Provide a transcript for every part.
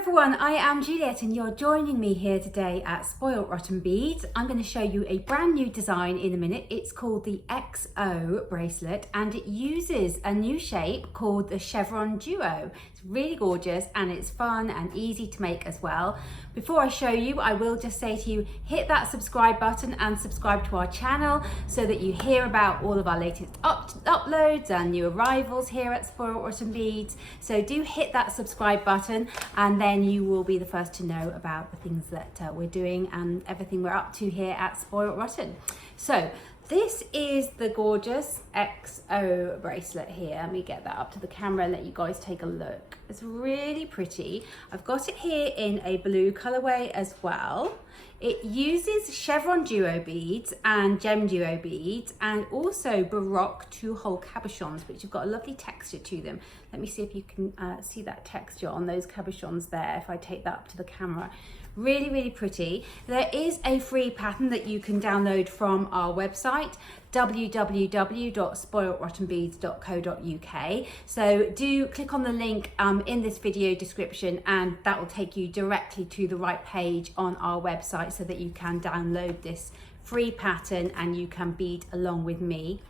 everyone, I am Juliet and you're joining me here today at Spoiled Rotten Beads. I'm going to show you a brand new design in a minute. It's called the XO bracelet and it uses a new shape called the Chevron Duo. It's really gorgeous and it's fun and easy to make as well. Before I show you, I will just say to you, hit that subscribe button and subscribe to our channel so that you hear about all of our latest uploads and new arrivals here at Spoiled Rotten Beads. So do hit that subscribe button and then you will be the first to know about the things that we're doing and everything we're up to here at Spoiled Rotten. So this is the gorgeous XO bracelet here. Let me get that up to the camera and let you guys take a look. It's really pretty. I've got it here in a blue colorway as well. It uses Chevron Duo Beads and Gemduo Beads and also Baroque 2-hole Cabochons, which have got a lovely texture to them. Let me see if you can see that texture on those Cabochons there, if I take that up to the camera. Really, really pretty. There is a free pattern that you can download from our website, www.spoiledrottenbeads.co.uk. So do click on the link in this video description and that will take you directly to the right page on our website so that you can download this free pattern and you can bead along with me.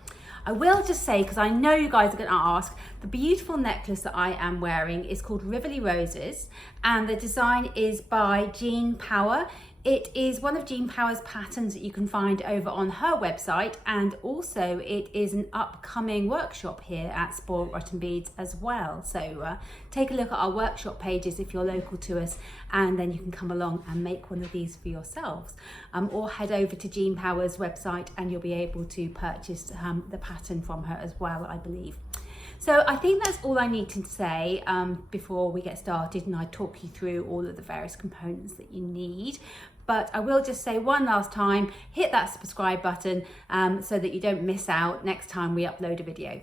I will just say, because I know you guys are going to ask, the beautiful necklace that I am wearing is called Rivoli Roses and the design is by Jean Power. It is one of Jean Power's patterns that you can find over on her website, and also it is an upcoming workshop here at Spoiled Rotten Beads as well. So take a look at our workshop pages if you're local to us, and then you can come along and make one of these for yourselves. Or head over to Jean Power's website and you'll be able to purchase the pattern from her as well, I believe. So I think that's all I need to say before we get started and I talk you through all of the various components that you need. But I will just say one last time, hit that subscribe button so that you don't miss out next time we upload a video.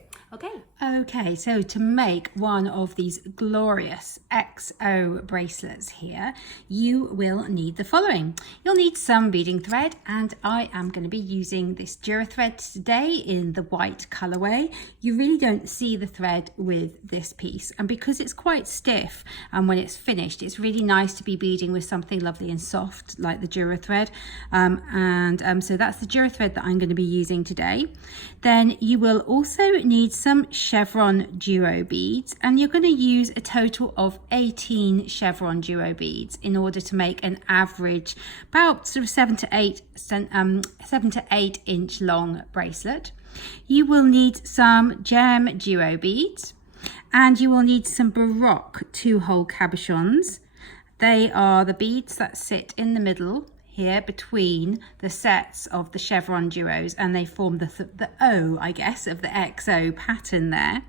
Okay, so to make one of these glorious XO bracelets here, you will need the following. You'll need some beading thread, and I am going to be using this Durathread today in the white colorway. You really don't see the thread with this piece, and because it's quite stiff and when it's finished, it's really nice to be beading with something lovely and soft like the Durathread. So that's the Durathread that I'm going to be using today. Then you will also need some Chevron Duo beads, and you're going to use a total of 18 Chevron Duo beads in order to make an average about sort of 7 to 8 inch long bracelet. You will need some Gemduo beads and you will need some Baroque 2-hole Cabochons. They are the beads that sit in the middle here between the sets of the Chevron Duos, and they form the O, I guess, of the XO pattern there.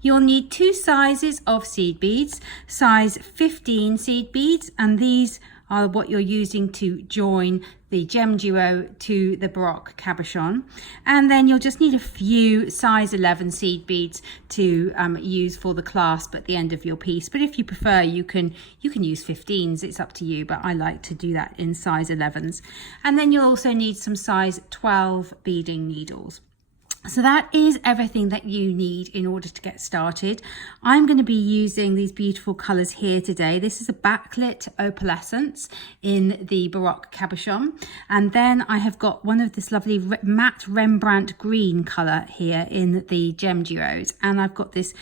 You'll need 2 sizes of seed beads, size 15 seed beads, and these are what you're using to join the Gemduo to the Baroque Cabochon. And then you'll just need a few size 11 seed beads to use for the clasp at the end of your piece. But if you prefer, you can use 15s, it's up to you, but I like to do that in size 11s. And then you'll also need some size 12 beading needles. So that is everything that you need in order to get started. I'm going to be using these beautiful colours here today. This is a backlit opalescence in the Baroque Cabochon. And then I have got one of this lovely matte Rembrandt green colour here in the Gemduos. And I've got this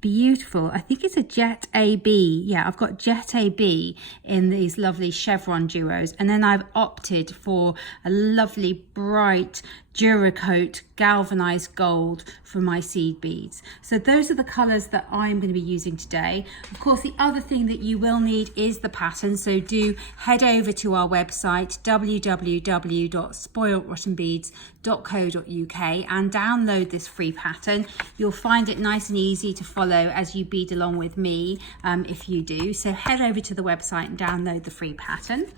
beautiful, I think it's a Jet AB. Yeah, I've got Jet AB in these lovely Chevron Duos. And then I've opted for a lovely bright Duracoat galvanized gold for my seed beads. So those are the colors that I'm going to be using today. Of course, the other thing that you will need is the pattern. So do head over to our website, www.spoiledrottenbeads.co.uk, and download this free pattern. You'll find it nice and easy to follow as you bead along with me if you do. So head over to the website and download the free pattern.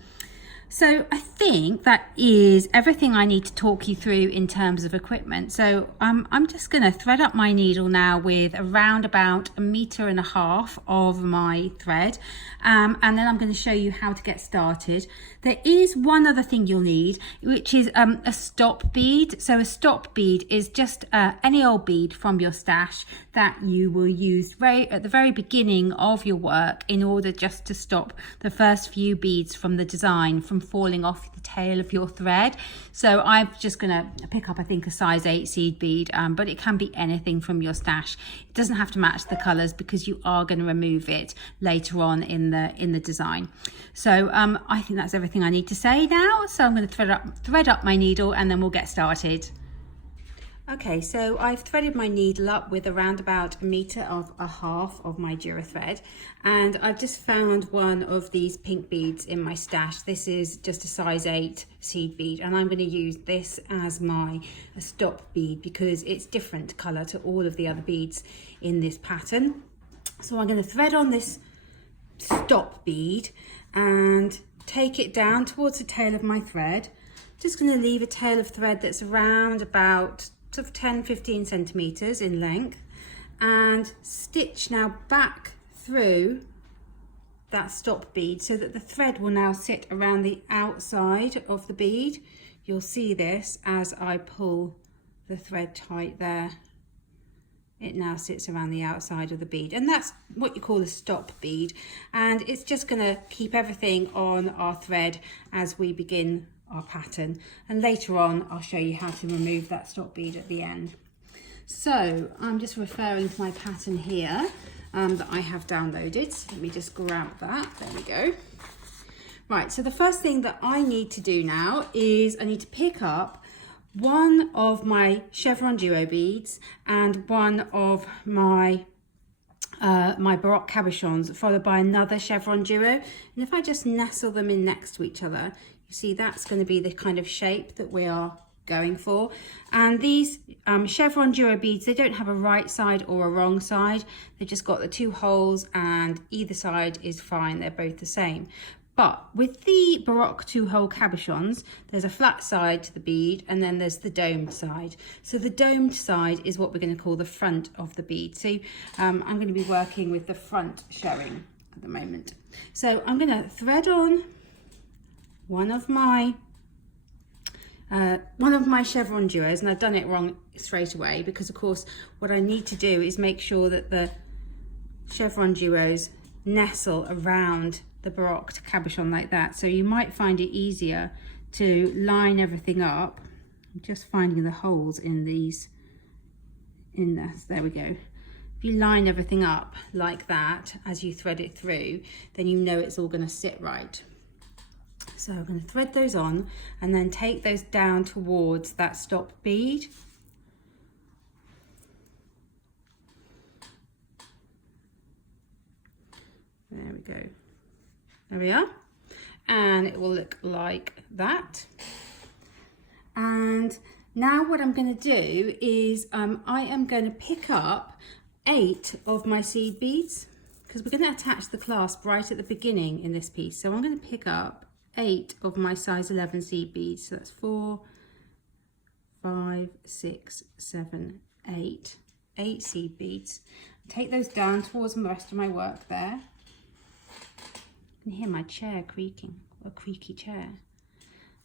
So I think that is everything I need to talk you through in terms of equipment. So I'm just going to thread up my needle now with around about 1.5 meters of my thread, and then I'm going to show you how to get started. There is one other thing you'll need, which is a stop bead. So a stop bead is just any old bead from your stash that you will use at the very beginning of your work in order just to stop the first few beads from the design from falling off the tail of your thread. So I'm just gonna pick up, I think, a size 8 seed bead, but it can be anything from your stash. It doesn't have to match the colors because you are going to remove it later on in the design. So I think that's everything I need to say now. So I'm going to thread up my needle and then we'll get started. Okay, so I've threaded my needle up with around about 1.5 meters of my Durathread, and I've just found one of these pink beads in my stash. This is just a size 8 seed bead, and I'm going to use this as my stop bead because it's different colour to all of the other beads in this pattern. So I'm going to thread on this stop bead and take it down towards the tail of my thread. Just going to leave a tail of thread that's around about sort of 10-15 centimeters in length, and stitch now back through that stop bead so that the thread will now sit around the outside of the bead. You'll see this as I pull the thread tight there. It now sits around the outside of the bead, and that's what you call a stop bead, and it's just going to keep everything on our thread as we begin our pattern, and later on I'll show you how to remove that stop bead at the end. So I'm just referring to my pattern here that I have downloaded. So let me just grab that. There we go. Right, so the first thing that I need to do now is I need to pick up one of my Chevron Duo beads and one of my my Baroque Cabochons, followed by another Chevron Duo. And if I just nestle them in next to each other, you see that's going to be the kind of shape that we are going for. And these Chevron Duo beads, they don't have a right side or a wrong side. They've just got the 2 holes and either side is fine. They're both the same. But with the Baroque 2-hole cabochons, there's a flat side to the bead and then there's the domed side. So the domed side is what we're going to call the front of the bead. So I'm going to be working with the front showing at the moment. So I'm going to thread on one of my Chevron Duos, and I've done it wrong straight away because of course what I need to do is make sure that the Chevron Duos nestle around the Baroque cabochon like that. So you might find it easier to line everything up. I'm just finding the holes in these, there we go. If you line everything up like that as you thread it through, then you know it's all going to sit right. So I'm going to thread those on and then take those down towards that stop bead. There we go. There we are. And it will look like that. And now what I'm going to do is I am going to pick up 8 of my seed beads because we're going to attach the clasp right at the beginning in this piece. So I'm going to pick up 8 of my size 11 seed beads. So that's 4, 5, 6, 7, 8. 8 seed beads. Take those down towards the rest of my work there. You can hear my chair creaking, a creaky chair.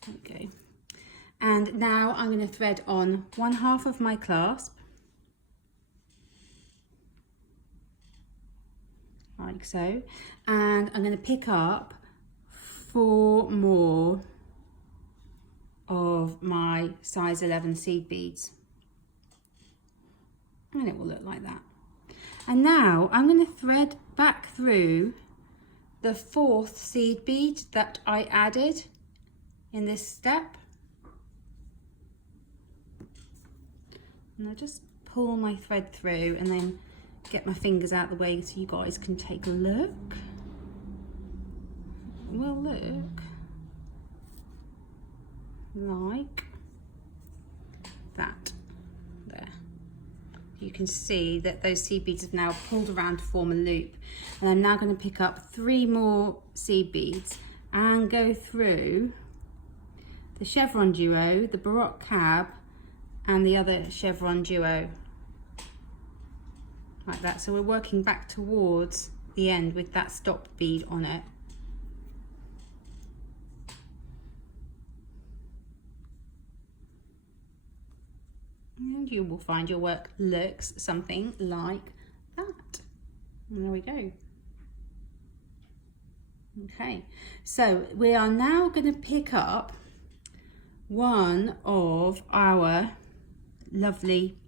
There we go. And now I'm going to thread on 1/2 of my clasp, like so, and I'm going to pick up 4 more of my size 11 seed beads, and it will look like that. And now I'm going to thread back through the 4th seed bead that I added in this step, and I'll just pull my thread through and then get my fingers out of the way so you guys can take a look. It will look like that there. You can see that those seed beads have now pulled around to form a loop, and I'm now going to pick up 3 more seed beads and go through the Chevron Duo, the Baroque Cab, and the other Chevron Duo, like that. So we're working back towards the end with that stop bead on it. And you will find your work looks something like that. And there we go. Okay, so we are now going to pick up one of our lovely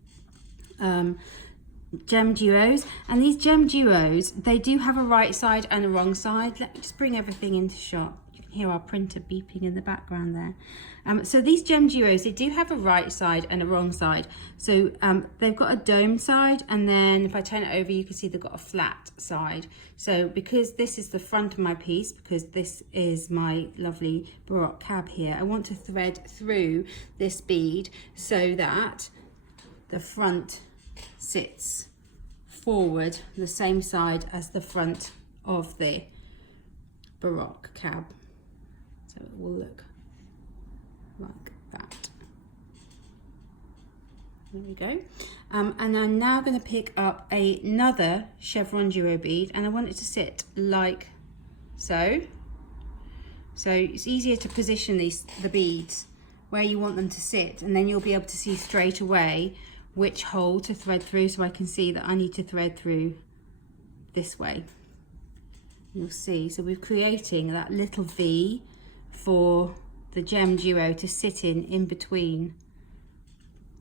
gem duos, and these gem duos, they do have a right side and a wrong side. Let me just bring everything into shot. You can hear our printer beeping in the background there. So these gem duos, they do have a right side and a wrong side. So they've got a dome side, and then if I turn it over, you can see they've got a flat side. So because this is the front of my piece, because this is my lovely Baroque Cab here, I want to thread through this bead so that the front sits forward the same side as the front of the Baroque Cab. So it will look like that. There we go. And I'm now going to pick up another Chevron Duo bead, and I want it to sit like so. So it's easier to position the beads where you want them to sit, and then you'll be able to see straight away which hole to thread through. So I can see that I need to thread through this way. You'll see, so we're creating that little V for the Gem Duo to sit in between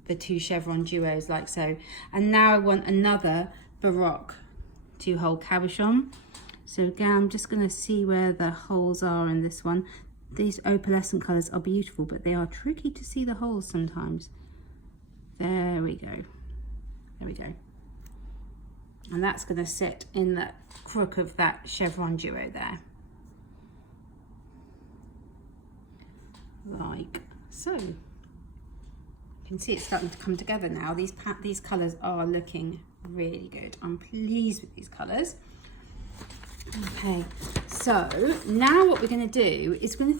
the two Chevron Duos, like so. And now I want another Baroque 2-hole cabochon. So again, I'm just going to see where the holes are in this one. These opalescent colours are beautiful, but they are tricky to see the holes sometimes. There we go. There we go. And that's going to sit in the crook of that Chevron Duo there. Like so. You can see it's starting to come together now. These colours are looking really good. I'm pleased with these colours. Okay, so now what we're going to do is we're going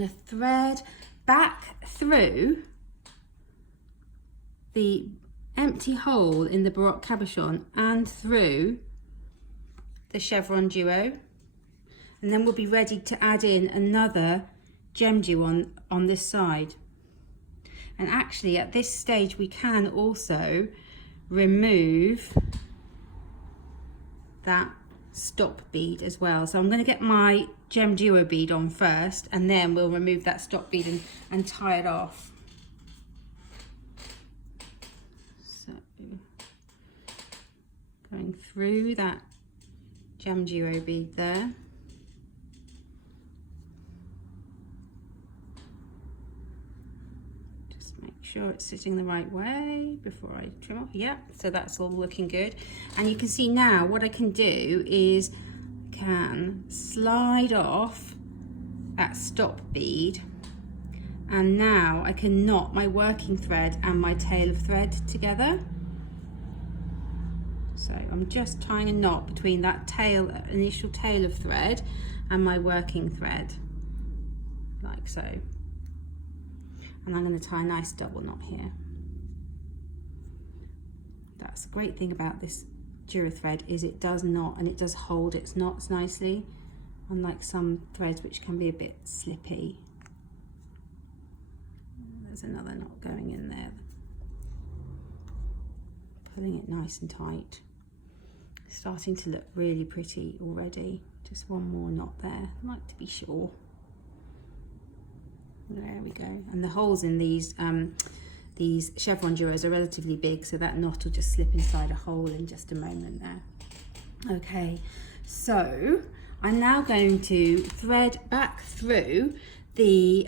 to thread back through the empty hole in the Baroque cabochon and through the Chevron Duo, and then we'll be ready to add in another gem duo on this side. And actually at this stage we can also remove that stop bead as well. So I'm going to get my Gem Duo bead on first, and then we'll remove that stop bead and tie it off. So going through that Gem Duo bead there. Sure it's sitting the right way before I trim off. Yeah, so that's all looking good. And you can see now what I can do is can slide off that stop bead, and now I can knot my working thread and my tail of thread together. So I'm just tying a knot between that initial tail of thread and my working thread, like so. And I'm going to tie a nice double knot here. That's the great thing about this Durathread, is it does knot and it does hold its knots nicely, unlike some threads which can be a bit slippy. There's another knot going in there. Pulling it nice and tight. It's starting to look really pretty already. Just one more knot there, I like to be sure. There we go. And the holes in these Chevron Duos are relatively big, so that knot will just slip inside a hole in just a moment there. Okay, so I'm now going to thread back through the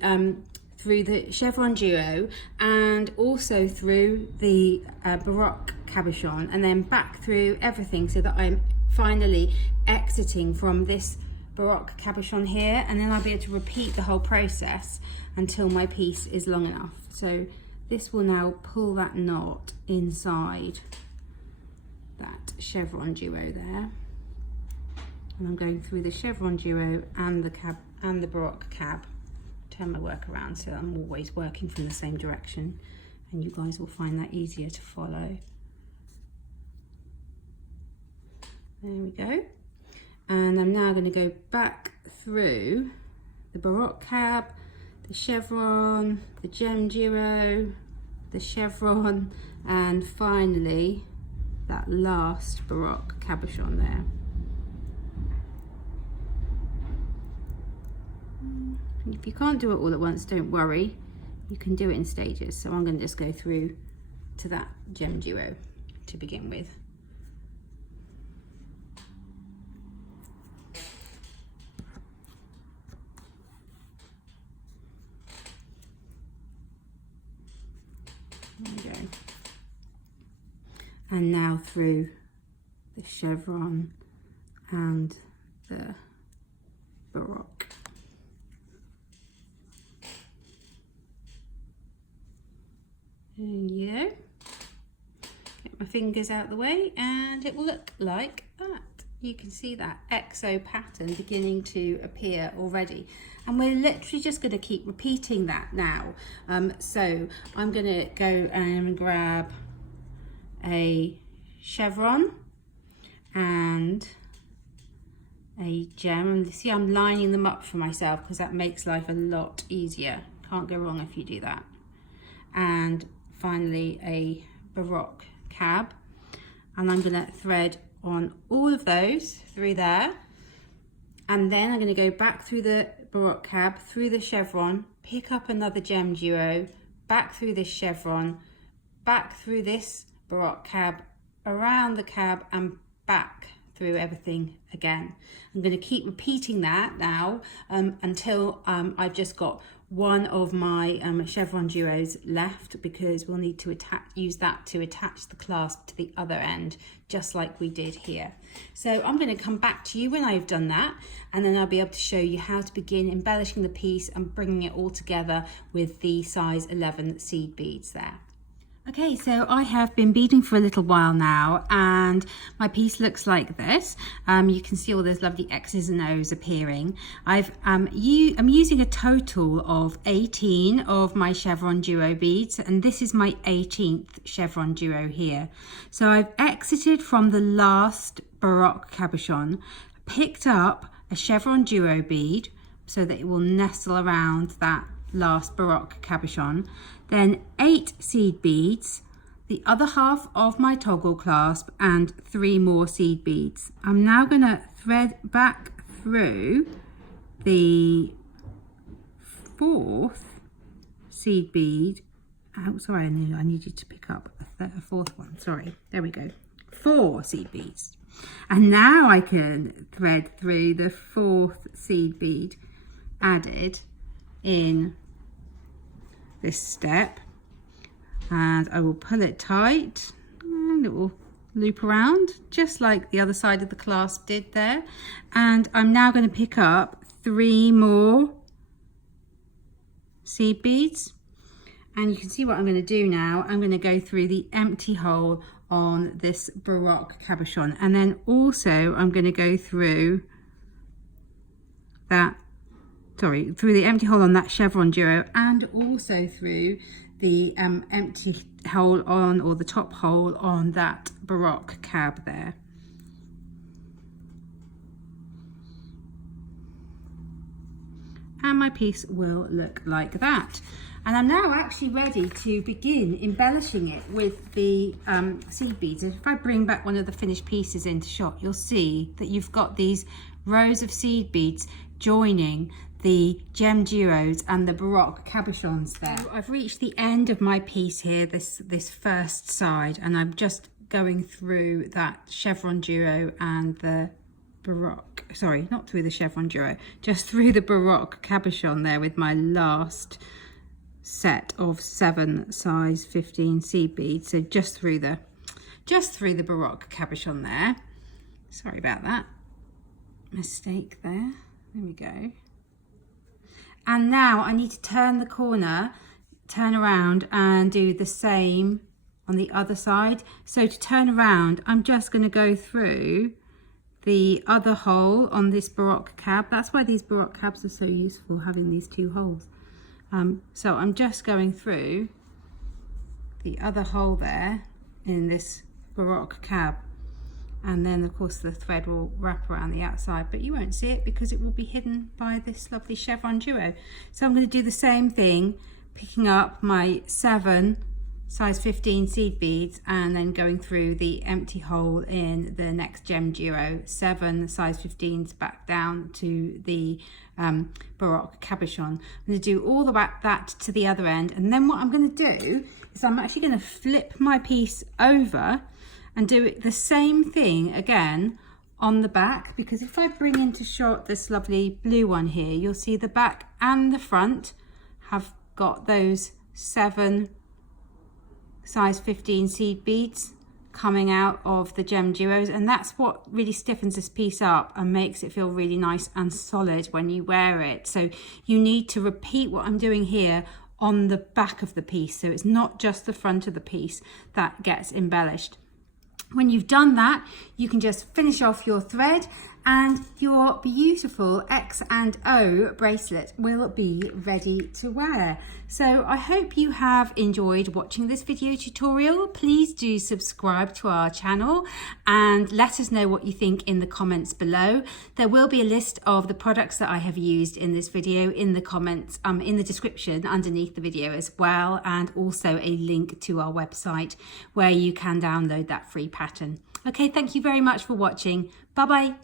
Chevron Duo and also through the Baroque cabochon, and then back through everything so that I'm finally exiting from this Baroque cabochon here, and then I'll be able to repeat the whole process until my piece is long enough. So this will now pull that knot inside that Chevron Duo there. And I'm going through the Chevron Duo and the Baroque cab. Turn my work around so I'm always working from the same direction, and you guys will find that easier to follow. There we go. And I'm now going to go back through the Baroque cab, the chevron, the Gemduo, the chevron, and finally that last Baroque cabochon there. If you can't do it all at once, don't worry, you can do it in stages. So I'm going to just go through to that Gemduo to begin with. There we go. And now through the chevron and the Baroque. There you go. Get my fingers out of the way and it will look like that. You can see that XO pattern beginning to appear already. And we're literally just going to keep repeating that now. So I'm going to go and grab a chevron and a gem. And you see I'm lining them up for myself because that makes life a lot easier. Can't go wrong if you do that. And finally a Baroque cab, and I'm going to thread on all of those through there, and then I'm going to go back through the Baroque cab, through the chevron, pick up another Gemduo, back through this chevron, back through this Baroque cab, around the cab, and back through everything again. I'm going to keep repeating that now until I've just got one of my Chevron Duos left, because we'll need to use that to attach the clasp to the other end, just like we did here. So I'm going to come back to you when I've done that, and then I'll be able to show you how to begin embellishing the piece and bringing it all together with the size 11 seed beads there. Okay, so I have been beading for a little while now, and my piece looks like this. You can see all those lovely X's and O's appearing. I'm using a total of 18 of my Chevron Duo beads, and this is my 18th Chevron Duo here. So I've exited from the last Baroque cabochon, picked up a Chevron Duo bead so that it will nestle around that last Baroque cabochon, then 8 seed beads, the other half of my toggle clasp, and 3 more seed beads. I'm now going to thread back through the 4th seed bead. Oh, sorry, I needed to pick up a 4th one. Sorry, there we go. 4 seed beads. And now I can thread through the 4th seed bead added in this step, and I will pull it tight and it will loop around just like the other side of the clasp did there. And I'm now going to pick up 3 more seed beads, and you can see what I'm going to do now. I'm going to go through the empty hole on this Baroque cabochon, and then also I'm going to go through through the empty hole on that Chevron Duo, and also through the empty hole on, or the top hole on, that Baroque cab there. And my piece will look like that. And I'm now actually ready to begin embellishing it with the seed beads. If I bring back one of the finished pieces into shot, you'll see that you've got these rows of seed beads joining the Gemduos and the Baroque cabochons there. So I've reached the end of my piece here, this first side, and I'm just going through that Chevron Duo and the Baroque, sorry, not through the Chevron Duo, just through the Baroque cabochon there with my last set of 7 size 15 seed beads. So just through the Baroque cabochon there. Sorry about that mistake there. There we go. And now I need to turn the corner, turn around and do the same on the other side. So to turn around, I'm just going to go through the other hole on this Baroque cab. That's why these Baroque cabs are so useful, having these two holes. So I'm just going through the other hole there in this Baroque cab, and then of course the thread will wrap around the outside, but you won't see it because it will be hidden by this lovely Chevron Duo. So I'm going to do the same thing, picking up my 7 size 15 seed beads and then going through the empty hole in the next Gemduo, 7 size 15s back down to the Baroque Cabochon. I'm going to do all that to the other end, and then what I'm going to do is I'm actually going to flip my piece over and do it the same thing again on the back, because if I bring into shot this lovely blue one here, you'll see the back and the front have got those 7 size 15 seed beads coming out of the Gemduos, and that's what really stiffens this piece up and makes it feel really nice and solid when you wear it. So you need to repeat what I'm doing here on the back of the piece, so it's not just the front of the piece that gets embellished. When you've done that, you can just finish off your thread and your beautiful X and O bracelet will be ready to wear. So I hope you have enjoyed watching this video tutorial. Please do subscribe to our channel and let us know what you think in the comments below. There will be a list of the products that I have used in this video in the comments, in the description underneath the video as well, and also a link to our website where you can download that free pattern. Okay, thank you very much for watching. Bye bye.